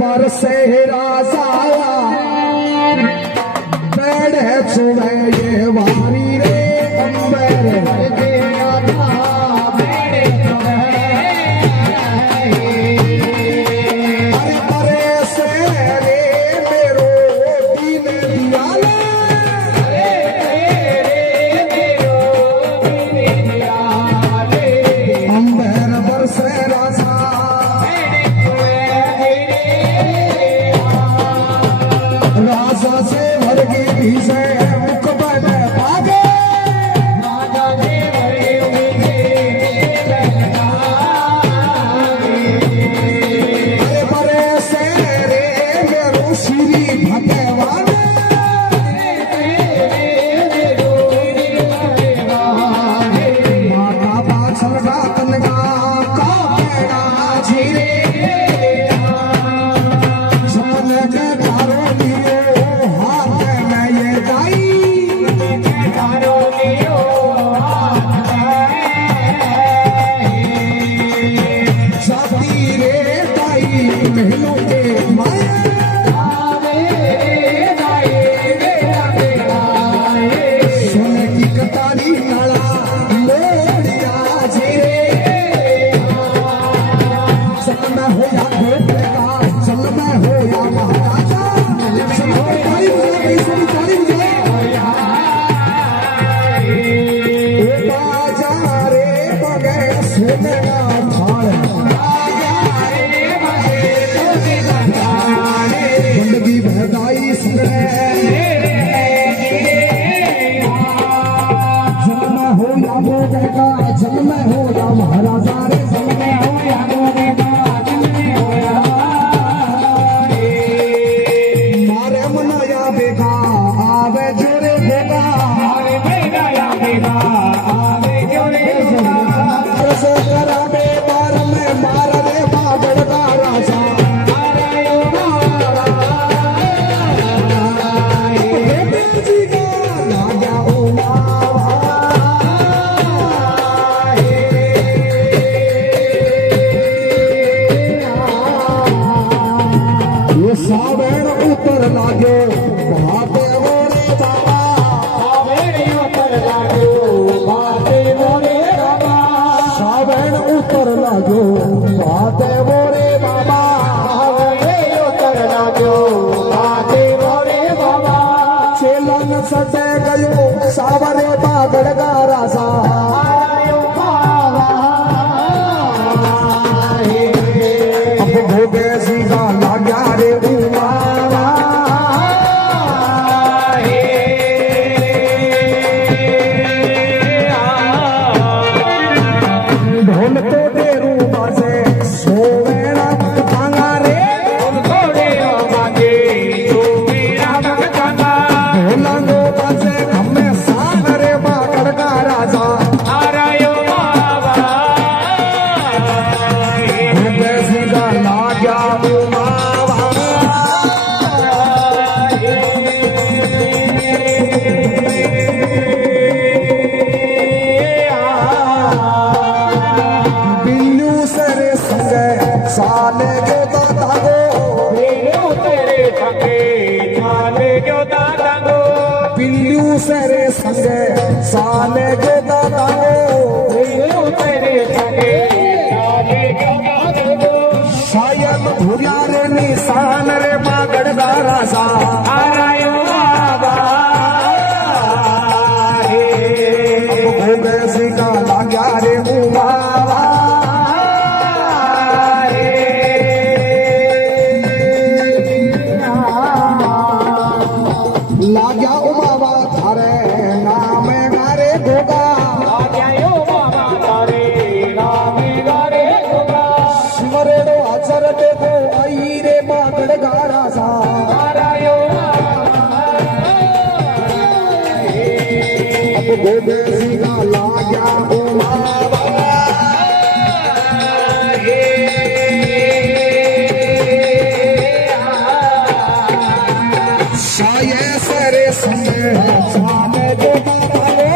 बरसे राजा बैठे सुबह ये वारी रे अंबर के आधा बैठे अरे बरसे रे मेरो दिन दियाले अंबर बरसे राजा राजा से वर्गी से मुख बन भागे राजा से वर्गी अरे बरे से रे मेरो श्री भगवान माता पाछल का तनगा का पेड़ा झीरे सपने के तारो लियो हाथ में ये दाई तारो लियो जाती रे दाई महलों के माया सोने की कतारी नाला लोड़िया झीरे चल मैं हो या गोपेगा चल मैं हो या महाराजा चल हो तारी बजा सोनी तारी बजा ओ बाजा रे बगे सोने का थाल बंदगी बहदाई सुने जल मैं हो या गोपेगा जल मैं हो या महाराजा रे जल मैं हो या गोपेगा मारे मनाया बेगा आवे जोरे बेगा मारे मनाया बेगा आवे जोरे बेगा से करा बे बार में मार रे बाबड़ का राजा आरायो मारा हे बेजी का राजा ओ ये सावेण उतर लागो बाते मोरे बाबा सावेण उतर लागो बाते मोरे बाबा सावेण उतर लागो बाते मोरे बाबा सावेण उतर लागो बाते मोरे बाबा चेलन सटे गयो सावरे बागड़ का राजा आयो बाबा अब भोगे सीधा लाग्या रे ढोल तो डेरू बाजे सोवेरा भांगा रे ढोल तो डेरू बाजे सोवेरा भांगा ढोलांगो बाजे हमें सान रे बागड़ का राजा आरायो बाबा बेसी का लाग्या साले जो दादागो बिल्लू तेरे संगे साले जो दादागो बिल्लू तेरे संगे साले जो दादागो बिल्लू तेरे संगे साले जो दादागो शायद भूया रे निशान रे बागड़ का राजा आरायो बाबा भोगे सीधा लाग्या रे बाबा लाग्या उमावा थारे नाम गारे गोगा लाग्या उमावा थारे नाम गारे गोगा शिवरेडो आचर देखो आई रे बागड़ गारा सा आरायो अब गोगे सीधा लाग्या उमावा साये सरे संगे साले जो दादागो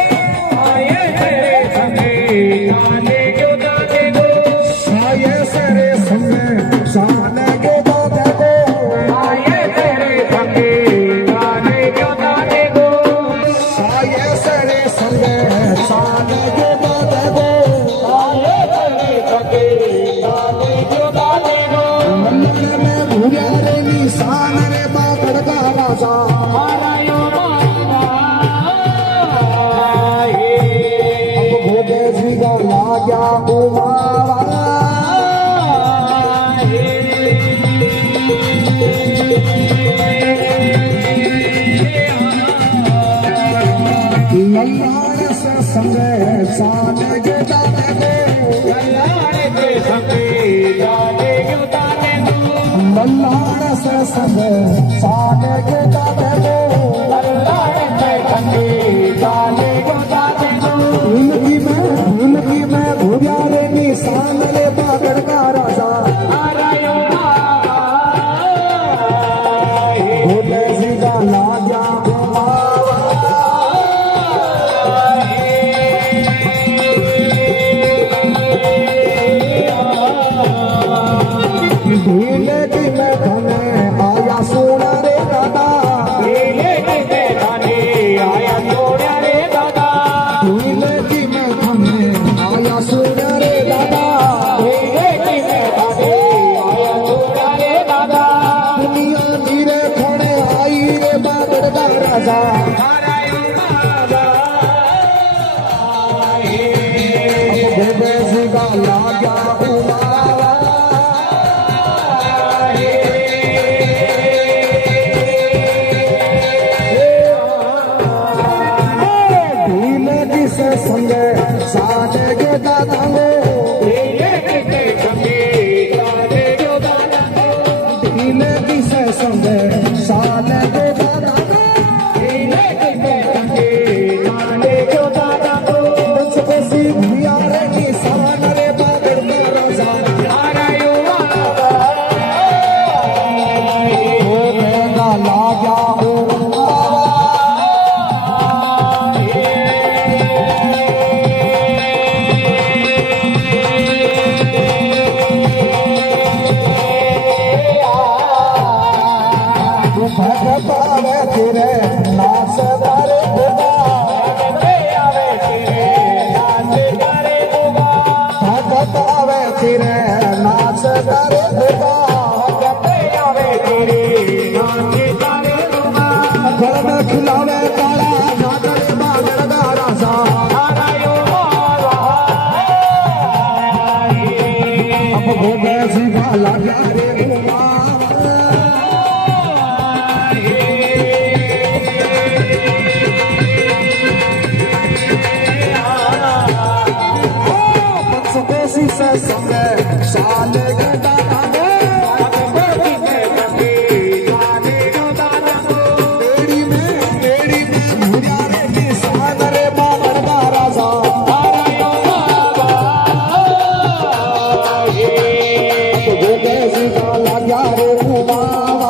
साये सरे संगे साले जो दादागो साये सरे संगे साले जो दादागो का राजा अब भोगे जी का लाग्या उमारा लल्लाड़ से संगे साने के दाने दो लल्लाड़ से संगे साने के दाने दो लल्लाड़ से संगे साने के दाने दो लल्लाड़ से संगे साने के दाने दो इनकी मैं भुजारे निशान ले बागड़ का राजा भोले जी का लाजा ढीले की मैं धने आया सोना रे दादा ढीले की मैं धने आया सोना रे दादा ढीले की मैं धने आया सोना रे दादा ढीले की मैं धने आया सोना रे दादा दुनिया नीरे खड़े आई रे बागड़ का राजा भोले जी का लाग्या उमारा संगे साने के दादा लो ढीले के संगे साने के दादा लो ढीले की से संगे साने के दादा लो ढीले के संगे साने के दादा लो मुझको सी भुयारे की सवान रे बागड़ का राजा आरायो हो मेरा लाग्या हो भगतावे तेरे नाच तारे होगा भगतावे तेरे नाच तारे होगा भगतावे तेरे नाच तारे होगा भगतावे तेरे नाच तारे होगा घर में खिलावे काला नागरे बागड़ का राजा अब भोगे जी का लाग्या रे से संगे साले के दादा दो बेड़ी में भुजारे की समान रे बागड़ का राजा भोगे जी का लाग्या रे उमारा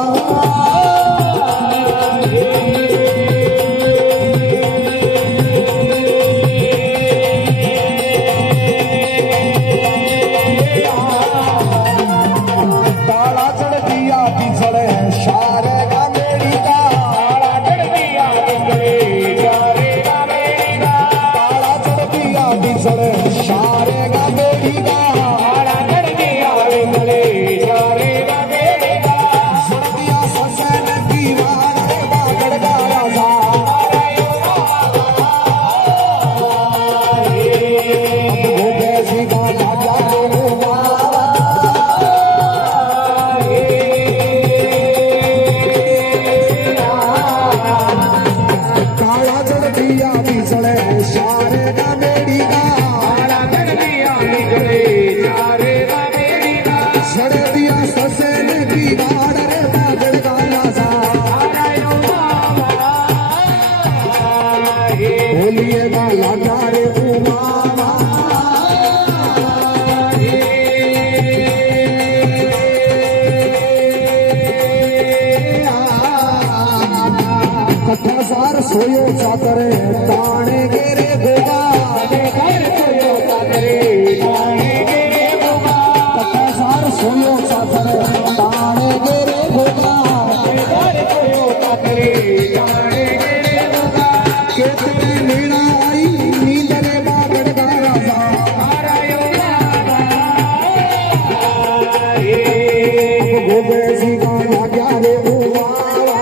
बोलिएगा लागा रे उमामा कथा सार सोयो चातरे ताणे गेरे गोगा सोयो चातरे ताणे गेरे गोगा कथा सार सोयो चातरे ताणे गेरे गोगा सोयो चातरे ताणे गेरे गोगा केतरे नीड़ा आई नींदरे बागड़ का राजा आरायो बाबा गोबे जी का लाग्या रे उमारा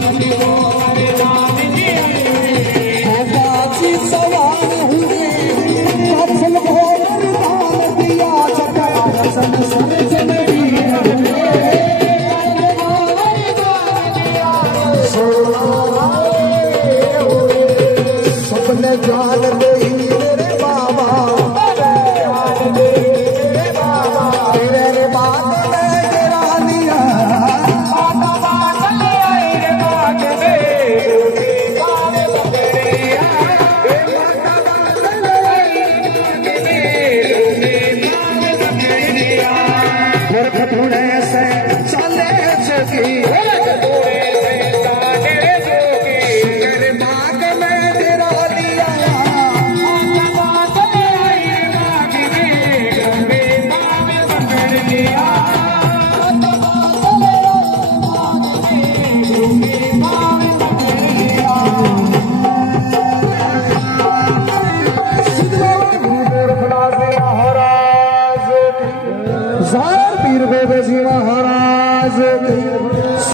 Thank you.